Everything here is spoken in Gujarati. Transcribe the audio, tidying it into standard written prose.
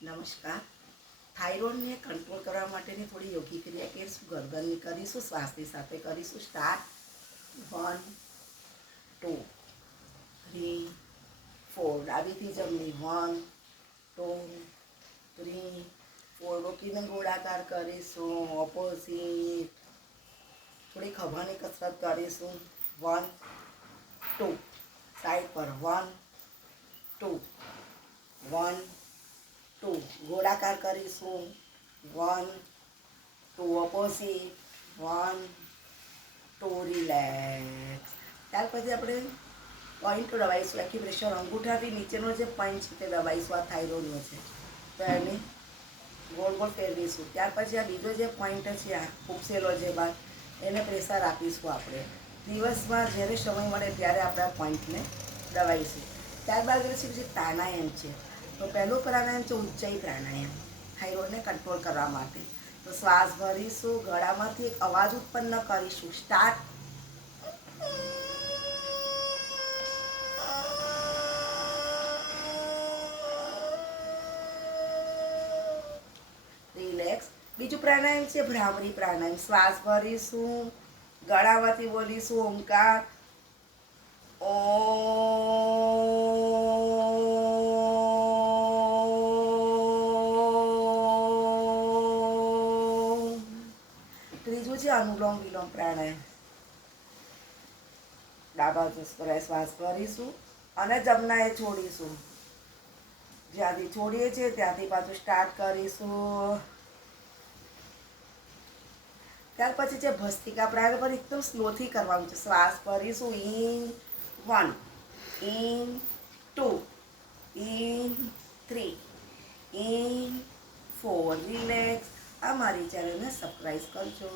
નમસ્કાર. થાઇરોઇડને કંટ્રોલ કરવા માટેની થોડી યોગી ક્રિયા કરીશું, ગરદનની કરીશું, શ્વાસની સાથે કરીશું. સ્ટાર્ટ. 1 2 3 4. ડાબીથી જમણી. 1 2 3 4. રોકીને ગોળાકાર કરીશું. ઓપોઝિટ. થોડી ખભાની કસરત કરીશું. 1 2. સાઈડ પર. 1 2 1 2. ગોળાકાર કરીશું. 1 2. ઓપોઝિટ. 1 2. રિલેક્સ. ત્યાર પછી આપણે પોઈન્ટ દબાવીશું. એક્યુપ્રેશર અંગૂઠાથી નીચેનો જે પોઈન્ટ છે તે દબાવીશું. આ થાઇરોઇડનો છે તો એને ગોળ ગોળ ફેરવીશું. ત્યાર પછી આ બીજો જે પોઈન્ટ છે, આ ફૂગસેલો જે ભાગ, એને પ્રેશર આપીશું. આપણે દિવસમાં જ્યારે સમય મળે ત્યારે આપણે આ પોઈન્ટને દબાવીશું. ત્યારબાદ કરીશું જે પ્રાણાયામ છે. તો પહેલું પ્રાણાયામ છે ઉજ્જય પ્રાણાયામ, થાઇરોઇડને કંટ્રોલ કરવા માટે. તો શ્વાસ ભરીશું, ગળામાંથી એક અવાજ ઉત્પન્ન કરીશું. સ્ટાર્ટ. રિલેક્સ. બીજું પ્રાણાયામ છે ભ્રામરી પ્રાણાયામ. શ્વાસ ભરીશું, ગળામાંથી બોલીશું ઓમકાર. ઓ. ત્રીજું છે અનુલોમ વિલોમ પ્રાણાયામ. ડાબા શ્વાસ ભરીશું અને જમણા એ છોડીશું. જ્યાંથી છોડીએ છીએ ત્યાંથી પાછું સ્ટાર્ટ કરીશું. ત્યાર પછી છે ભસ્તિકા પ્રાણાયામ, પર એકદમ સ્લોથી કરવાનું છે. શ્વાસ ભરીશું. In 1, in 2, in 3, in 4. Relax. આ મારી ચેનલને સબસ્ક્રાઈબ કરજો.